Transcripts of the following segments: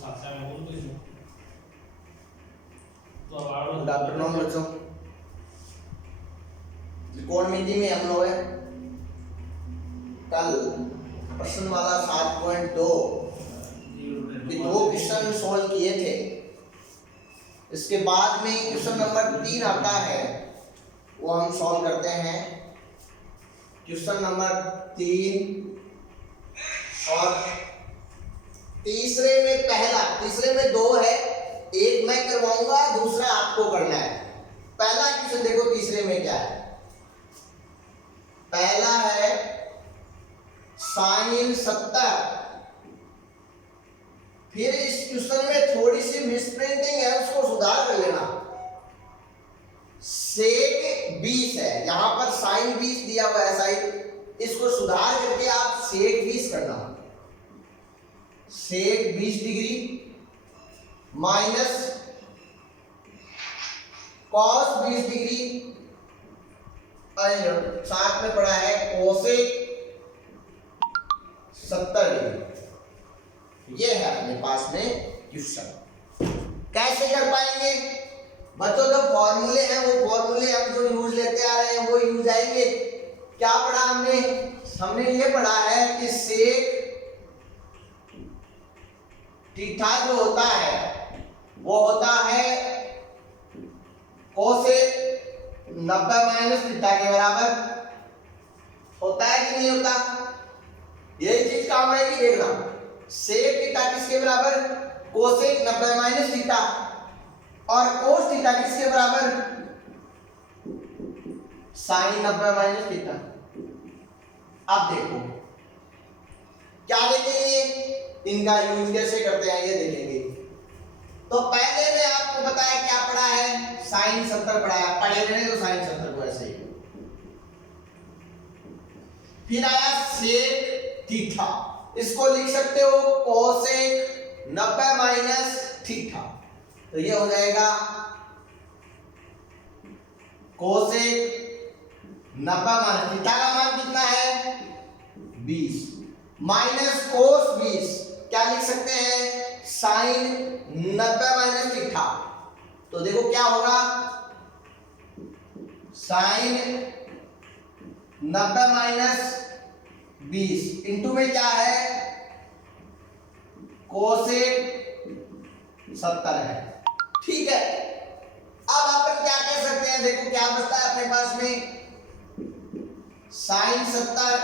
Good afternoon बच्चों। त्रिकोणमिति में हम लोग कल प्रश्न वाला 7.2 दो क्वेश्चन सॉल्व किए थे। इसके बाद में क्वेश्चन नंबर 3 आता है, वो हम सॉल्व करते हैं। क्वेश्चन नंबर 3 और तीसरे में 2 है, एक मैं करवाऊंगा, दूसरा आपको करना है। पहला क्वेश्चन देखो तीसरे में क्या है। पहला है sin 70। फिर इस क्वेश्चन में थोड़ी सी मिसप्रिंटिंग है, उसको सुधार कर लेना। sec 20 है, यहां पर sin 20 दिया हुआ है साइड, इसको सुधार करके आप sec 20 करना। sec 20 degree minus cos 20 degree, साथ में पड़ा है cosec 70 डिग्री। ये है अपने पास में क्वेश्चन। कैसे कर पाएंगे बच्चों? जो फॉर्मूले हैं वो फॉर्मूले हम जो यूज लेते आ रहे हैं वो यूज आएंगे। क्या पढ़ा हमने ये पढ़ा है कि sec थीटा जो होता है वो होता है cosec 90 माइनस थीटा के बराबर। होता है कि नहीं होता? यही चीज काम आएगी, देखना। sec थीटा किसके बराबर? cosec 90 minus theta. और cos थीटा किसके बराबर? sin 90 minus theta. अब देखो क्या देखेंगे, इनका यूज कैसे करते हैं ये देखेंगे। तो पहले में आपको बताया क्या पढ़ा है, sin 70 पढ़ा है, पढ़े रहने तो sin 70 को ऐसे ही। फिर आया sec थीटा, इसको लिख सकते हो cosec 90 माइनस थीटा। तो ये हो जाएगा cosec 90 माइनस थीटा का मान कितना है 20 माइनस cos 20, क्या लिख सकते हैं sin 90 माइनस थीटा। तो देखो क्या होगा, sin 90 माइनस 20 इंटू में क्या है cosec 70 है। ठीक है, अब अपन क्या कह सकते हैं, देखो क्या बचता है अपने पास में sin 70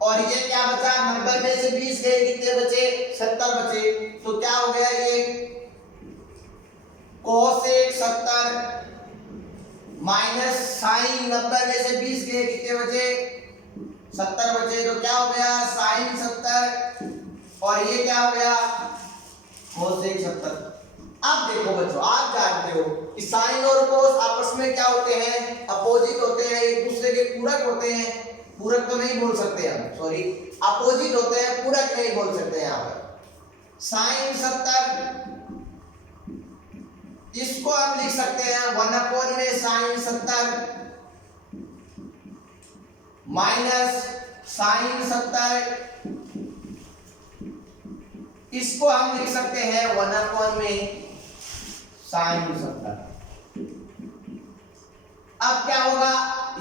और ये क्या बचा, 90 में से 20 गए, कितने बचे 70 बचे। तो क्या हो गया ये cosec 70 माइनस sin 90 में से 20 गए, कितने बचे 70 बचे। तो क्या हो गया sin 70 और ये क्या हो गया cosec 70। अब देखो बच्चों, आप जानते हो कि sin और cos आपस में क्या होते हैं, अपोजिट होते हैं, एक दूसरे के पूरक होते हैं। पूरक तो नहीं बोल सकते हम, सॉरी, अपोजिट होते हैं, पूरक नहीं बोल सकते यहाँ पर। sin 70 इसको हम लिख सकते हैं 1 में sin 70 माइनस sin 70, इसको हम लिख सकते हैं 1 में sin 70। अब क्या होगा,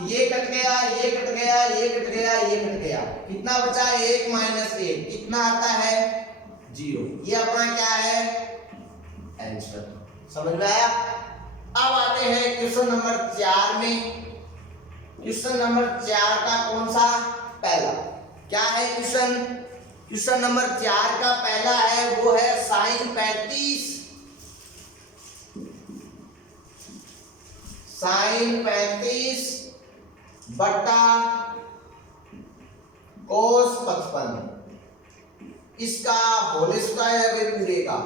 ये कट गया, ये कट गया, ये कट गया, ये कट गया, कितना बचा 1 माइनस 1, कितना आता है 0। ये अपना क्या है आंसर। समझ में आया? अब आते हैं क्वेश्चन नंबर 4 में। क्वेश्चन नंबर 4 का कौन सा पहला क्या है क्वेश्चन? क्वेश्चन नंबर 4 का पहला है वो है sin 35 बटा cos 55, इसका होल स्क्वायर है पूरे का,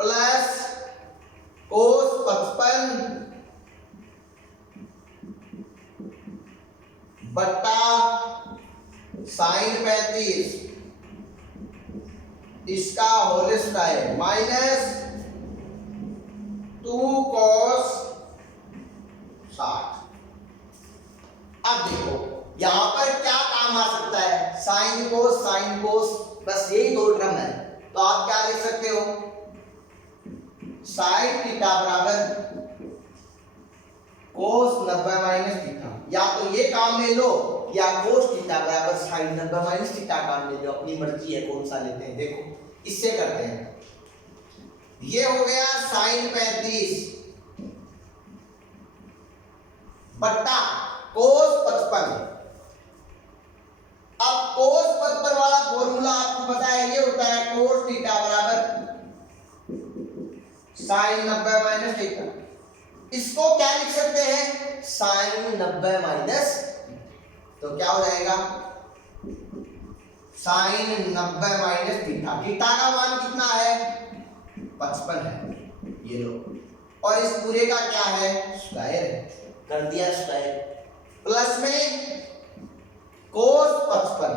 प्लस cos 55 बटा sin 35, इसका होल स्क्वायर, माइनस 2 cos 60। अब देखो यहां पर क्या काम आ सकता है, sin cos, बस यही 2 टर्म है। तो आप क्या लिख सकते हो, साइन थीटा बराबर कोस 90 माइनस थीटा, या तो ये काम ले लो या कोस थीटा बराबर साइन 90 माइनस थीटा काम ले लो, अपनी मर्जी है कौन सा लेते हैं। देखो इससे करते हैं, ये हो गया साइन 35 बट्टा कोस 55। अब कोस 55 वाला फॉर्मूला आपको पता है, ये होता है कोस थीटा बराबर साइन 90 माइनस थीटा। इसको क्या लिख सकते हैं, साइन 90 माइनस, तो क्या हो जाएगा साइन 90 माइनस थीटा। थीटा का मान कितना है, 55 है, ये लो, और इस पूरे का क्या है, स्क्वायर है, कर दिया स्क्वायर, प्लस में कोस 55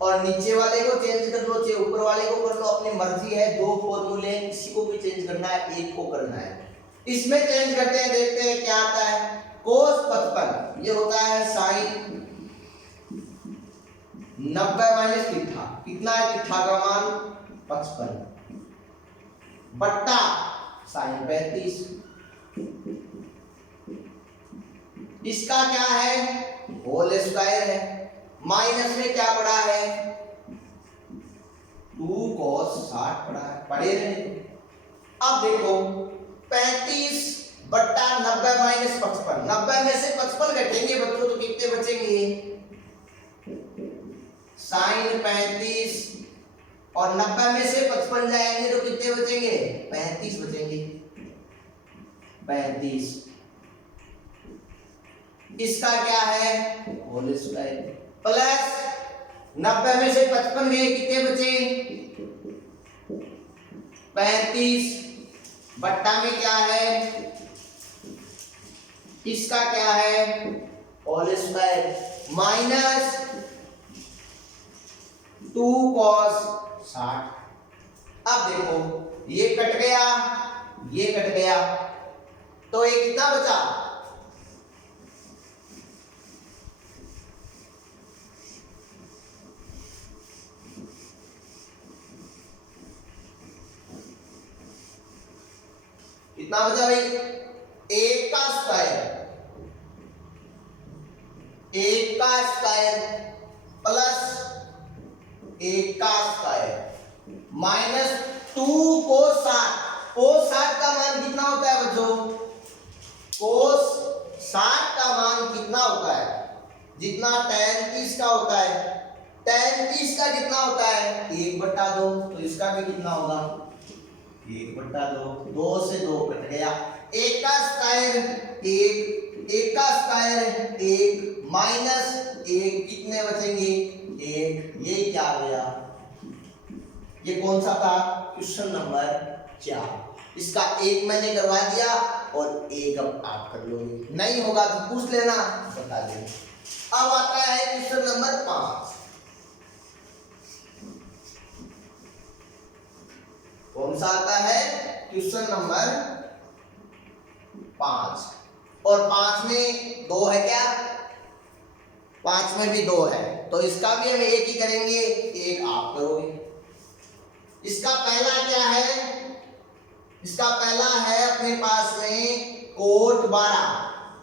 और नीचे वाले को चेंज कर लो, चाहे ऊपर वाले को कर लो, अपनी मर्जी है। दो फॉर्मूले किसी को भी चेंज करना है, एक को करना है। इसमें चेंज करते हैं, देखते हैं क्या आता है। कोस 55 ये होता है साइन 90 माइनस थीटा, कितना है थीटा का मान 55 बट्टा साइन 35, इसका क्या है होल स्क्वायर है, माइनस में क्या पड़ा है 2 cos 60 पड़ा है, पड़े रहे। अब देखो 35 बट्टा 90 माइनस 55, 90 में से 55 घटेंगे बच्चों तो कितने बचेंगे, साइन 35 और 90 में से 55 जाएंगे तो कितने बचेंगे, 35 बचेंगे, 35। इसका क्या है होल स्क्वायर प्लस 90 में से 55 गए, कितने बचे 35 बट्टा में क्या है, इसका क्या है होल स्क्वायर माइनस 2 cos 60। अब देखो ये कट गया, ये कट गया, तो ये कितना बचा, कितना बचा भाई, 1 का स्क्वायर, 1 का स्क्वायर प्लस 1 का स्क्वायर माइनस 2 cos 60। cos 60 का मान कितना होता है बच्चों, cos 60 का मान कितना होता है, जितना tan 30 का होता है, tan 30 का कितना होता है 1/2, तो इसका भी कितना होगा 1/2, 2 से 2 कट गया, 1 का स्क्वायर 1, 1 का स्क्वायर 1 माइनस 1, कितने बचेंगे 1, ये क्या आ गया, ये कौन सा था क्वेश्चन नंबर 4। इसका 1 मैंने करवा दिया और 1 अब आप कर लोगे, नहीं होगा तो पूछ लेना, बता देना। अब आता है क्वेश्चन नंबर 5। कौन सा आता है क्वेश्चन नंबर 5, और 5 में 2 है क्या, 5 में भी 2 है, तो इसका भी हम एक ही करेंगे, एक आप करोगे। इसका पहला क्या है, इसका पहला है अपने पास में कोट 12,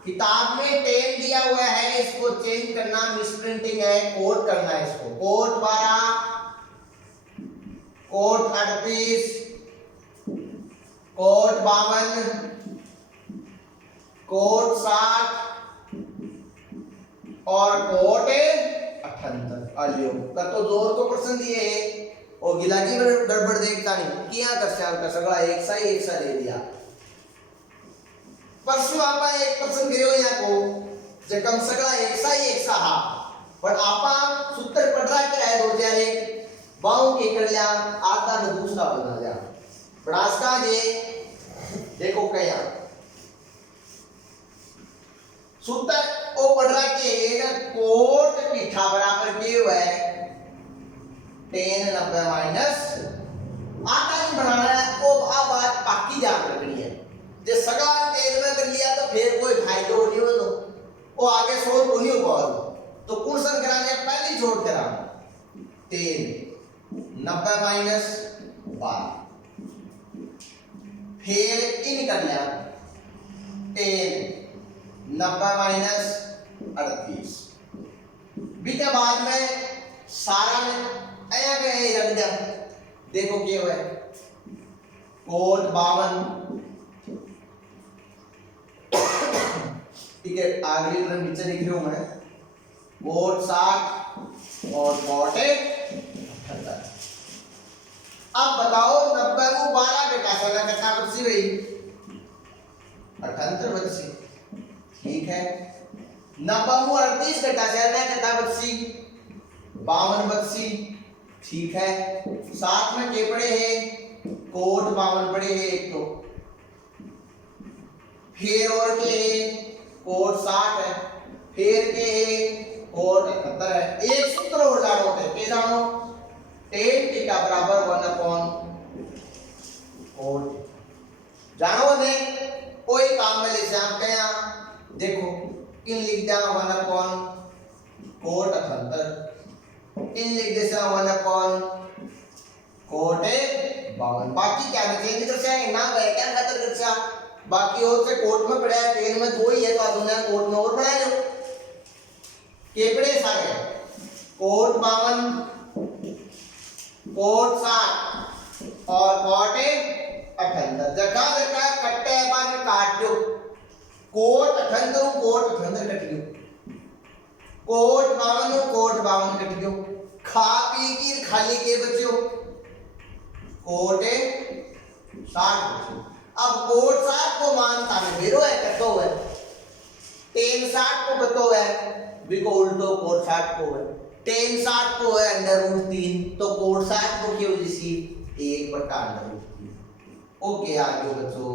किताब में 10 दिया हुआ है, इसको चेंज करना, मिसप्रिंटिंग है, कोट करना है इसको, कोट 12, कोट 38, कोट 52, कोट 60 और कोट 78। आलियो का तो जोर को प्रश्न दिए और गिलागी गड़बड़ देखता नहीं किया कर सगळा एक सा दे दिया। परसों आपा एक प्रश्न करो या को जे कम सगळा एक सा हा, पण आपा सूत्र पडरा के आहे दो चार एक बाऊ के कर लिया आता न दूसरा बना लिया, पण आज का जे देखो कया सूत्र ओ पडरा के कोट पीठा बराबर के हुआ है 10 90 माइनस आता नहीं बनाना है, वो आ बात बाकी ध्यान रखनी है। जे सगा 10 में कर लिया तो फिर कोई फायदा नहीं हो, तो वो आगे सोल नहीं हो पाओ, तो कुछ सन कराने पहले जोड़ करा 10 90 माइनस 12, फिर इन कर लिया 10, 90 माइनस 38, बीते बाद में सारा ने आया गया रख दिया। देखो क्या हुआ है, कोट 52, ठीक है, अगली तरफ नीचे लिख रही हूं मैं, कोट 60 और कोट 78। अब बताओ 90 को 12 बेटा सगा कितना बची गई, 78 बची, ठीक है। 90 को 38 बेटा सगा कितना बची, 52 बची, ठीक है। साथ में के पड़े हैं, कोट 52 पड़े हैं एक तो, फिर और के कोट 60 है, फिर के कोट 71 है। एक सूत्र और जानो है, के जानो, tan थीटा बराबर 1/, जानो ने कोई काम में ले जाम के यहाँ देखो इन लिख दिया 1/, कोट 78, इन लिख दे 1/, कोट 52। बाकी क्या चेंज कर से ना गए क्या खतर कर से, बाकी और से कोट में पड़ा है, पेन में 2 ही है तो आप दुनिया कोट में और बना लो। केपड़े सारे कोट 52, कोट 60 और कोट 78, जगह जगह कट्टे बार काट दो, कोट 78 कोट 78 कट दो, कोट 52 कोट 52 कट दो, खा पी की खाली के बच्चों कोट 60 बच्चों। अब कोट 60 को मानता है बेरो है कटो है, tan 60 को बतो है बिको उल्टो कोट 60 को है, tan 60 को है √3 तो कोट 60 को क्यों जिसी 1/√3। ओके आगे बच्चों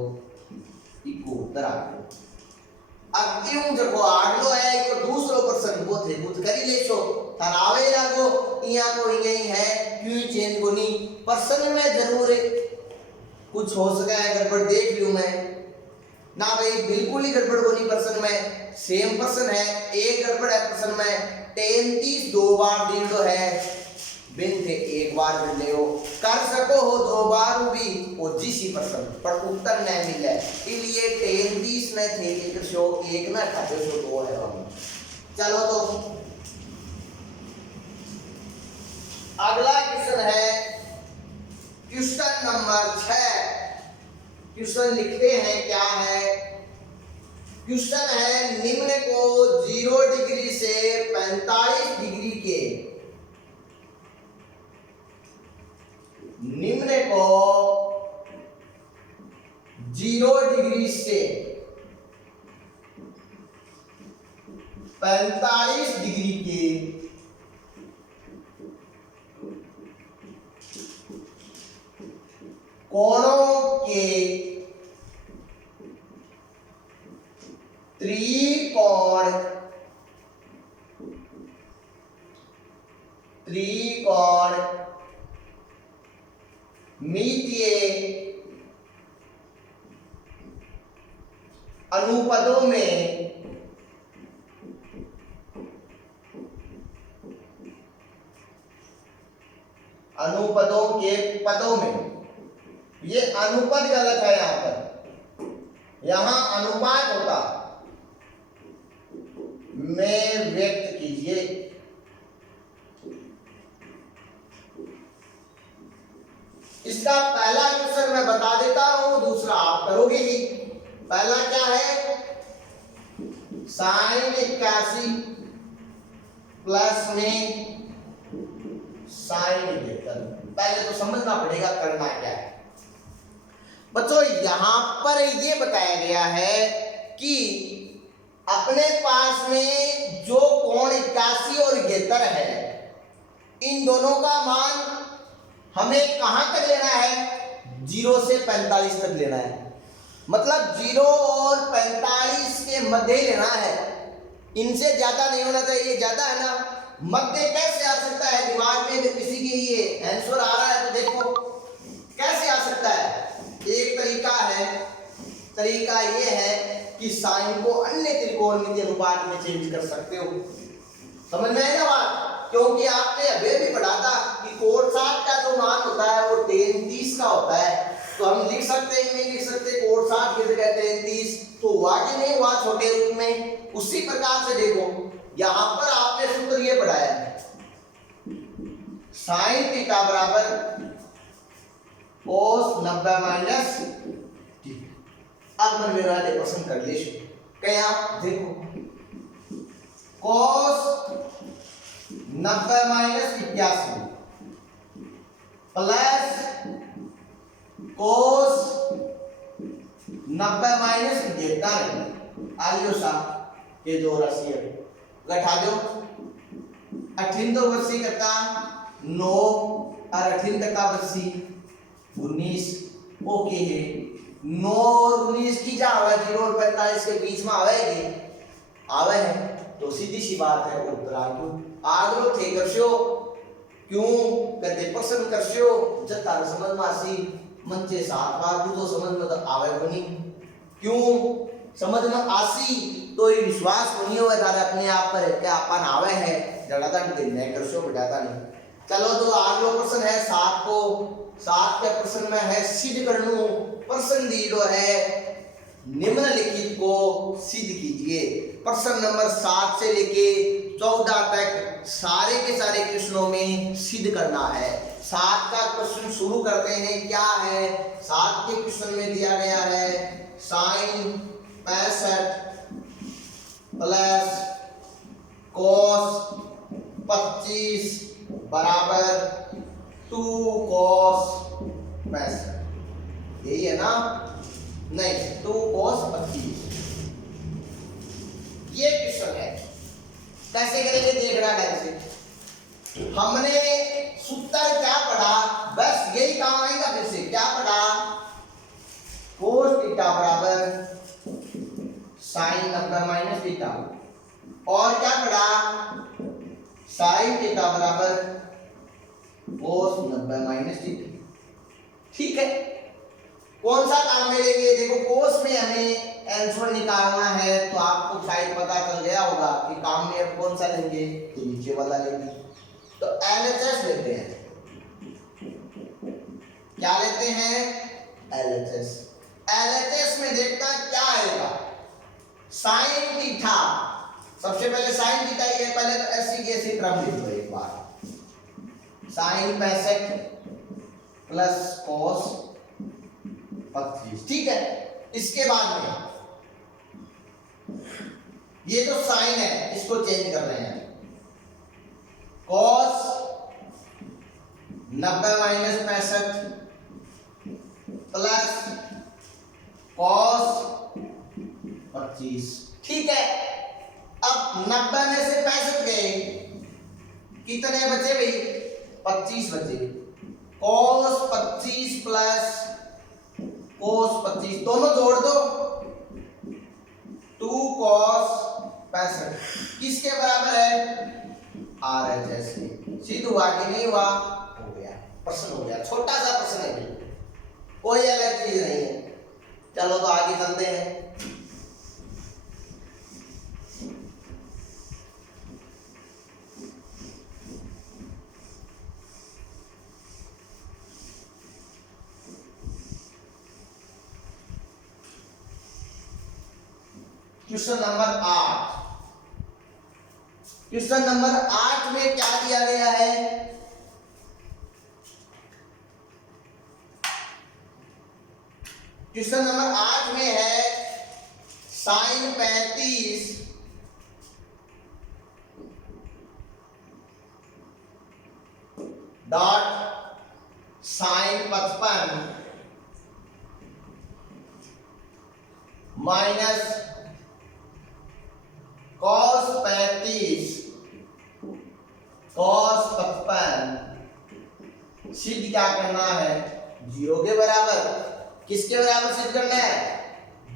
इको उत्तर आ गयो। अब यूं जको आगलो है को दूसरो प्रश्न को थे बुत करी ले छो थार आवे लागो इया को यही है क्यों चेंज कोनी प्रश्न में जरूर कुछ हो सका है, गड़बड़ देख लियो मैं ना भाई, बिल्कुल ही गड़बड़ कोनी प्रश्न में, सेम प्रश्न है, एक गड़बड़ है प्रश्न में। 33 2 बार दिन लो है, बिन थे एक बार बिन ले हो, कर सको हो 2 बार भी वो जिसी प्रश्न पर उत्तर नहीं मिले, इसलिए 33 में थे एक शो एक ना खाते शो 2 है हम। चलो तो अगला क्वेश्चन है क्वेश्चन नंबर 6। क्वेश्चन लिखते हैं क्या है, क्वेश्चन है निम्न को 0 डिग्री से 45 डिग्री के, निम्न को 0 डिग्री से 45 डिग्री के कोणों के त्रिकोण मितीय अनुपदों में अनुपदों के पदों में, ये अनुपद गलत है, यहां पर यहां अनुपात होता में व्यक्त कीजिए। इसका पहला क्वेश्चन मैं बता देता हूं, दूसरा आप करोगे ही। पहला क्या है, sin 81 प्लस में sin 71। पहले तो समझना पड़ेगा करना क्या है बच्चों। यहां पर ये बताया गया है कि अपने पास में जो कोण 81 और 71 है, इन दोनों का मान हमें कहां तक लेना है, 0 से 45 तक लेना है। मतलब 0 और 45 के मध्य लेना है, इनसे ज्यादा नहीं होना चाहिए। ज्यादा है ना, मध्य कैसे आ सकता है, दिमाग में किसी की ये आंसर आ रहा है तो देखो कैसे आ सकता है। एक तरीका है, तरीका ये है कि साइन को अन्य त्रिकोणमितीय अनुपात में चेंज कर सकते हो। समझ में आया ना बात, क्योंकि आपने अभी भी पढ़ा था कि कोण 60 का जो मान होता है वो tan 30 का होता है, तो हम लिख सकते हैं नहीं लिख सकते कोण 60 की जगह tan 30, तो हुआ कि नहीं हुआ छोटे रूप में। उसी प्रकार से देखो यहां पर आपने सूत्र ये पढ़ाया है sin थीटा बराबर cos 90 माइनस। अब मन मेरा पसंद कर ले क्या देखो cos 90 minus 81 plus cos 90 minus 75 आलियो सा ये दो राशि है घटा दो 18 दो वर्षी करता 9 और 18 तक वर्षी 19 ओके है 9 और 19 की जा आवे 0 और 45 के बीच में आवेगी आवे है तो सीधी सी बात है उत्तर आ क्यों आग लोग थे करशो क्यों कहते पसंद करशो जता समझ में आसी मंचे 7 बार तो समझ में तो आवे बनी क्यों समझ में आसी तो ये विश्वास बनी हुआ तारे अपने आप पर कि अपन आवे है जड़ाता नहीं नहीं करशो बिठाता नहीं। चलो तो अगला प्रश्न है 7 को 7 के प्रश्न में है सिद्ध करनु प्रश्न दियो है निम्नलिखित को सिद्ध कीजिए। प्रश्न नंबर 7 से लेके 14 तक सारे के सारे प्रश्नों में सिद्ध करना है। 7 का क्वेश्चन शुरू करते हैं क्या है 7 के क्वेश्चन में दिया गया है sin 65 प्लस cos 25 बराबर 2 cos 65 यही है ना नहीं 2 cos 25 ये क्वेश्चन है कैसे करेंगे देखना कैसे हमने सूत्र क्या पढ़ा बस यही काम आएगा फिर से क्या पढ़ा cos थीटा बराबर sin 90 माइनस थीटा और क्या पढ़ा sin थीटा बराबर cos 90 माइनस थीटा। ठीक है कौन सा काम में लेंगे देखो cos में हमें आंसर निकालना है तो आपको शायद पता चल गया होगा कि काम में अब कौन सा लेंगे तो नीचे वाला लेंगे तो LHS लेते हैं क्या लेते हैं LHS में देखना क्या आएगा sin थीटा सबसे पहले sin थीटा ये पहले तो ऐसी की ऐसी क्रम लिख लो एक बार sin 65 प्लस cos 25 ठीक है। इसके बाद में ये तो साइन है इसको चेंज कर रहे हैं cos 90 माइनस 65 प्लस cos 25 ठीक है। अब 90 में से 65 गए कितने बचे भाई 25 बचे cos 25 प्लस cos 25 दोनों जोड़ दो 2 cos 65 किसके बराबर है RHS के। सिद्ध हुआ कि नहीं हुआ हो गया प्रश्न हो गया छोटा सा प्रश्न है बिल्कुल कोई अलग चीज नहीं है। चलो तो आगे चलते हैं क्वेश्चन नंबर 8। क्वेश्चन नंबर 8 में क्या दिया गया है क्वेश्चन नंबर 8 में है sin 35 dot sin 55 minus cos 35 cos 55 सिद्ध क्या करना है 0 के बराबर। किसके बराबर सिद्ध करना है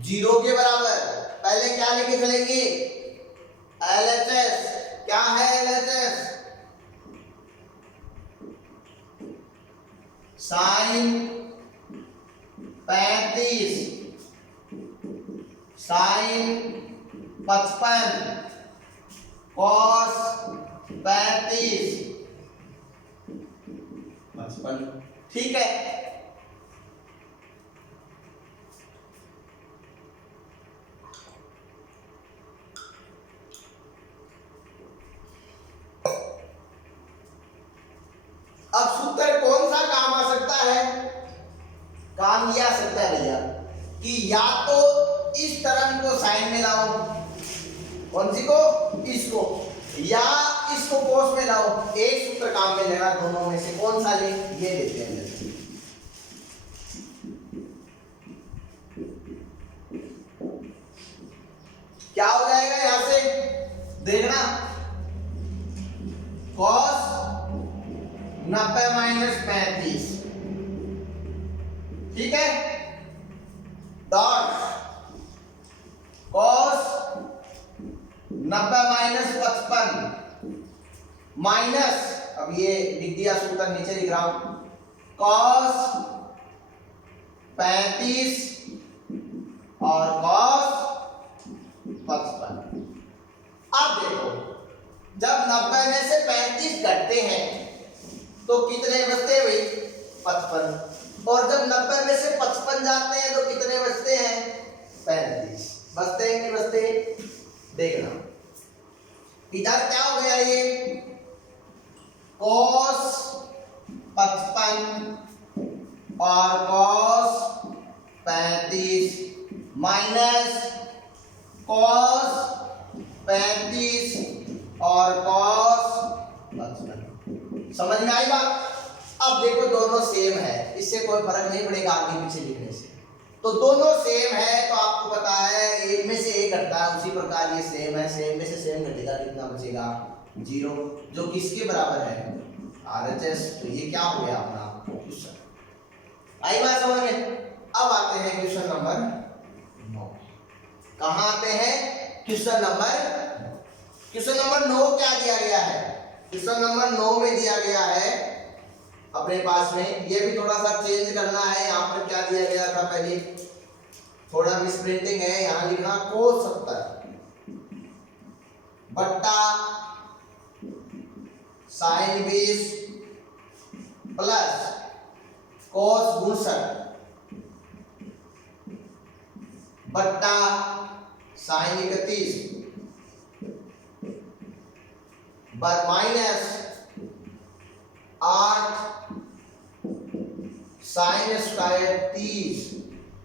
0 के बराबर। पहले क्या लेके चलेंगे LHS क्या है LHS sin 35 sin 55 cos 35 55। ठीक है, अब सूत्र कौन सा काम आ सकता है? काम यह आ सकता है भैया कि या तो इस तरंग को साइन में लाओ, कौन सी को? इसको, या इसको कोस में लाओ। एक सूत्र काम में लेना, दोनों में से कौन सा ले? ये लेते हैं। क्या हो जाएगा यहां से? देखना, cos 90 माइनस 35, ठीक है, डॉट cos 90 माइनस 55 माइनस, अब ये लिख दिया सूत्र, नीचे लिख रहा हूं, cos 35 और cos 55। अब देखो, जब 90 में से 35 घटते हैं तो कितने बचते हैं भाई? 55। और जब 90 में से 55 जाते हैं तो कितने बचते हैं? 35। बचते हैं कि बचते? देखना, इधर क्या हो गया? ये cos 55 और cos 35 माइनस cos 35 और cos 55। समझ में आई बात? अब देखो दोनों सेम है, इससे कोई फर्क नहीं पड़ेगा आगे पीछे लिखने से। तो दोनों सेम है तो आपको पता है एक में से एक घटता है, उसी प्रकार ये सेम है, सेम में से सेम घटेगा, कितना बचेगा? 0, जो किसके बराबर है? RHS। तो ये क्या हो गया अपना क्वेश्चन। आई बात समझ में? अब आते हैं क्वेश्चन नंबर 9। कहां आते हैं? क्वेश्चन नंबर 9 क्या दिया गया है? क्वेश्चन नंबर 9 में दिया गया है अपने पास में, ये भी थोड़ा सा चेंज करना है। यहाँ पर क्या दिया गया था पहले, थोड़ा मिस प्रिंटिंग है, यहाँ लिखना cos 70 बट्टा sin 20 प्लस cos 62 बट्टा sin 31 माइनस 8 sin स्क्वायर 30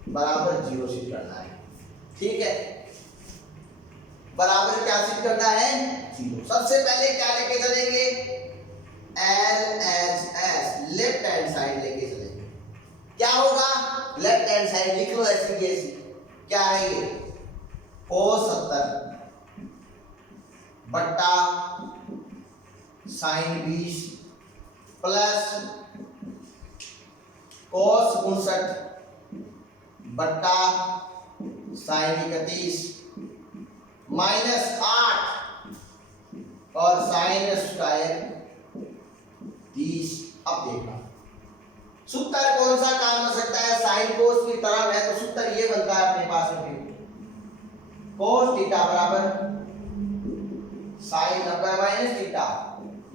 बराबर 0 सिद्ध करना है। ठीक है, बराबर क्या सिद्ध करना है? 0। सबसे पहले क्या लेके चलेंगे? LHS, लेफ्ट हैंड साइड लेके चलेंगे। क्या होगा? लेफ्ट हैंड साइड लिख लो ऐसी की ऐसी। क्या है ये? cos 70 बट्टा sin 20 प्लस cos 62 बट्टा sin 31 माइनस 8 और sin स्क्वायर 30। अब देखना सूत्र कौन सा काम हो सकता है? sin cos की तरफ है तो सूत्र ये बनता है अपने पास में, cos थीटा बराबर sin 90 माइनस थीटा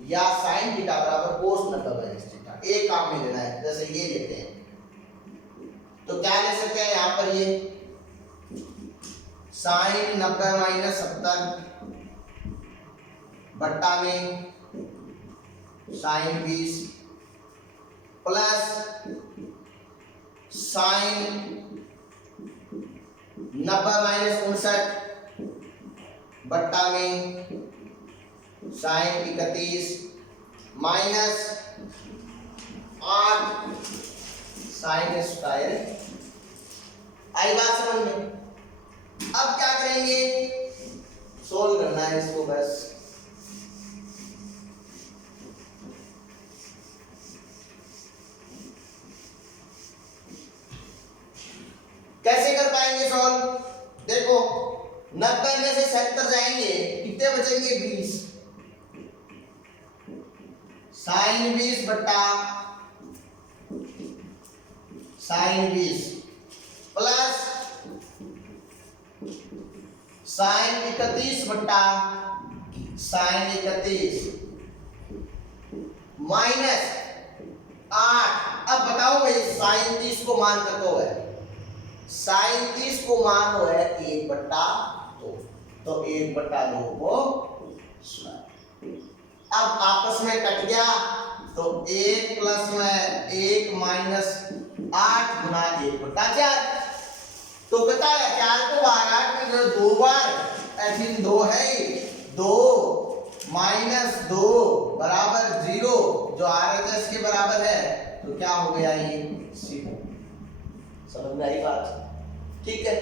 या sin थीटा बराबर cos 90 माइनस थीटा। एक काम में लेना है, जैसे ये लेते हैं तो क्या ले सकते हैं यहाँ पर? ये sin 90 माइनस 70 बट्टा में sin 20 प्लस sin 90 माइनस 59 बट्टा में sin 31 माइनस 8 sin स्क्वायर। आई बात समझ में? अब क्या करेंगे? सोल्व करना है इसको बस। कैसे कर पाएंगे सॉल्व? देखो 90 में से 70 जाएंगे, कितने बचेंगे? 20। sin 20 बट्टा sin 20 प्लस sin 31 बट्टा sin 31 माइनस 8। अब बताओ भाई साइन 30 को मान कितना है? साइन 30 को मान हो है 1/2, तो 1/2 को अब आपस में कट गया, तो 1 प्लस में 1 माइनस 8 गुना 1/4। तो कहता है 4 को बाहर 8 में 2 बार ऐसे 2 है, 2 माइनस 2 बराबर 0, जो RHS के बराबर है, तो क्या हो गया ये सीधा। समझ में आई बात? ठीक है,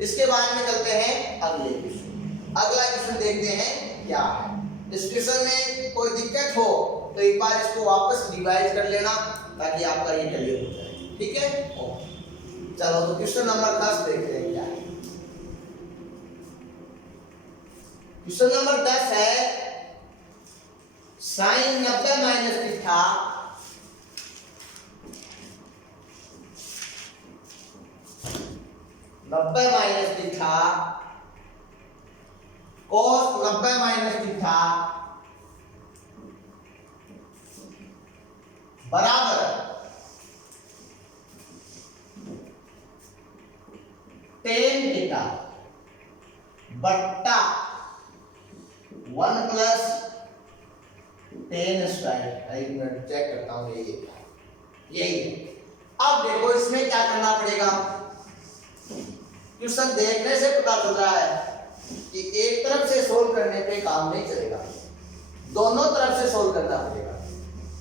इसके बाद में चलते हैं अगले क्वेश्चन। अगला क्वेश्चन देखते हैं क्या है। इस क्वेश्चन में कोई दिक्कत हो तो एक बार इसको वापस रिवाइज कर लेना ताकि आपका ये क्लियर हो जाए। ठीक है, चलो तो क्वेश्चन नंबर 10 देखते हैं क्या है। क्वेश्चन नंबर 10 है sine 90 minus theta cos 90 minus theta बराबर tan थीटा बट्टा 1 प्लस tan स्क्वायर। एक मिनट चेक करता हूं, यही है। अब देखो इसमें क्या करना पड़ेगा। क्वेश्चन देखने से पता चल रहा है कि एक तरफ से सोल्व करने पे काम नहीं चलेगा, दोनों तरफ से सोल्व करना पड़ेगा।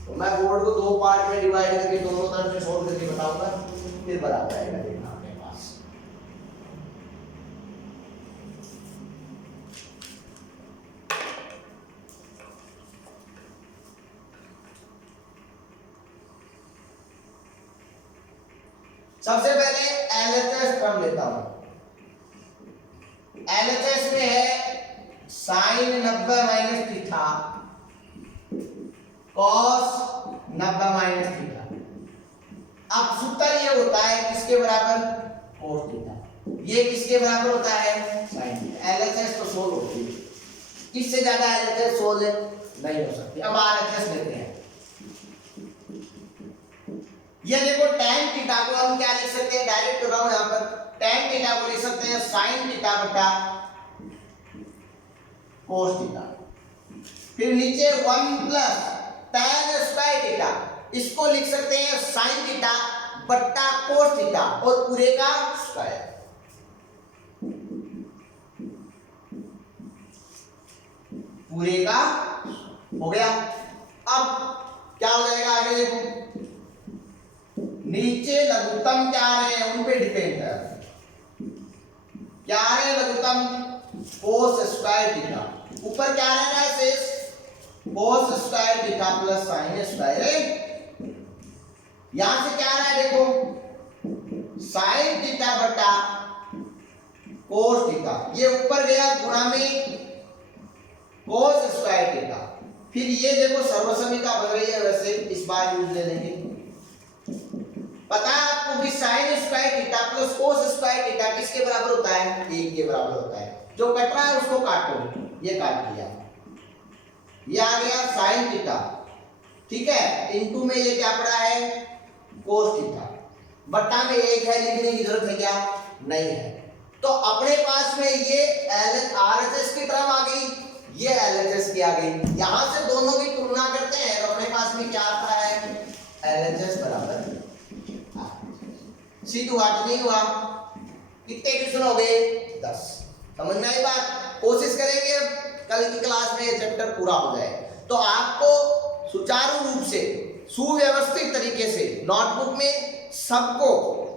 तो मैं बोर्ड को 2 पार्ट में डिवाइड करके दोनों तरफ से सोल्व करके बताऊंगा, फिर बराबर आएगा। देखना अपने पास सबसे पहले LHS टर्म लेता हूं। LHS में है sine 90 minus theta cos 90 minus theta. अब सूत्र ये होता है किसके बराबर? Cos theta. ये किसके बराबर होता है? Sine theta. LHS तो सोल्व होती है, इससे ज्यादा LHS सोल्व नहीं हो सकती। अब RHS लेते हैं। ये देखो tan थीटा को हम क्या लिख सकते हैं? डायरेक्ट कर रहा हूं यहां पर। tan थीटा को लिख सकते हैं sin थीटा बटा cos थीटा। फिर नीचे 1 प्लस tan स्क्वायर थीटा, इसको लिख सकते हैं sin थीटा बट्टा cos थीटा और पूरे का स्क्वायर। पूरे का हो गया। अब क्या हो जाएगा आगे देखो, नीचे लघुत्तम क्या आ रहे हैं उन पे डिपेंड है। क्या आ रहे हैं लघुत्तम? cos square theta. ऊपर क्या रह रहा है शेष? cos square theta plus sin square. यहां से क्या आ रहा है देखो, sin थीटा बटा cos थीटा। ये ऊपर गया गुणा में cos स्क्वायर थीटा। फिर ये देखो सर्वसमीका बन रही है, वैसे इस बार यूज ले लेंगे। पता है आपको कि sin square theta plus cos square theta किसके बराबर होता है? 1 के बराबर होता है। जो कट रहा है उसको काटो, ये काट दिया, ये आ गया sin थीटा। ठीक है, इनटू में ये क्या पड़ा है? cos theta. बट्टा में 1 है, लिखने की जरूरत है क्या? नहीं है। तो अपने पास में ये RHS की टर्म आ गई, ये LHS की आ गई। यहां से दोनों की तुलना करते हैं तो अपने पास में क्या आता है? LHS बराबर सीधू बात नहीं हुआ। कितने क्वेश्चन हो गए? 10। समझ में आई बात? कोशिश करेंगे कल की क्लास में ये चैप्टर पूरा हो जाए, तो आपको सुचारू रूप से सुव्यवस्थित तरीके से नोटबुक में सबको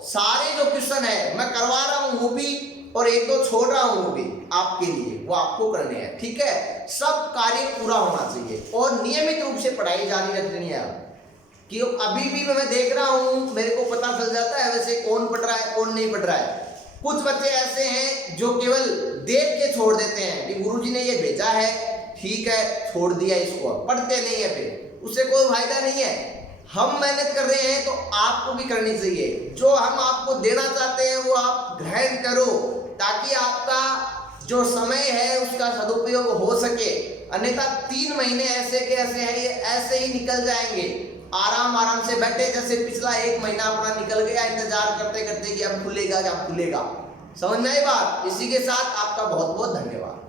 सारे जो क्वेश्चन है मैं करवा रहा हूं वो भी, और 1-2 छोड़ रहा हूं वो भी आपके लिए, वो आपको करने हैं। ठीक है, सब कार्य पूरा होना चाहिए और नियमित रूप से पढ़ाई जारी रखनी है। कि अभी भी मैं देख रहा हूं, मेरे को पता चल जाता है वैसे कौन पढ़ रहा है कौन नहीं पढ़ रहा है। कुछ बच्चे ऐसे हैं जो केवल देख के छोड़ देते हैं कि गुरुजी ने ये भेजा है, ठीक है छोड़ दिया इसको, पढ़ते नहीं है, फिर उससे कोई फायदा नहीं है। हम मेहनत कर रहे हैं तो आपको भी करनी चाहिए। जो हम आपको देना चाहते हैं वो आप ग्रहण करो, ताकि आपका जो समय है उसका सदुपयोग हो सके। अन्यथा 3 महीने ऐसे के ऐसे हैं, ये ऐसे ही निकल जाएंगे। आराम आराम से बैठे, जैसे पिछला 1 महीना अपना निकल गया इंतजार करते करते कि अब खुलेगा, समझ में आई बात। इसी के साथ आपका बहुत बहुत धन्यवाद।